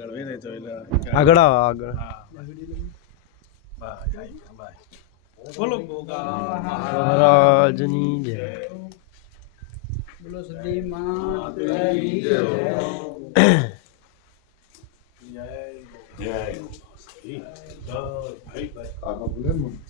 આગળ આવ આગળ બોલો મહારાજની જય બોલો સદી માતાની જય જય જય ભાઈ ભાઈ આ બોલે મને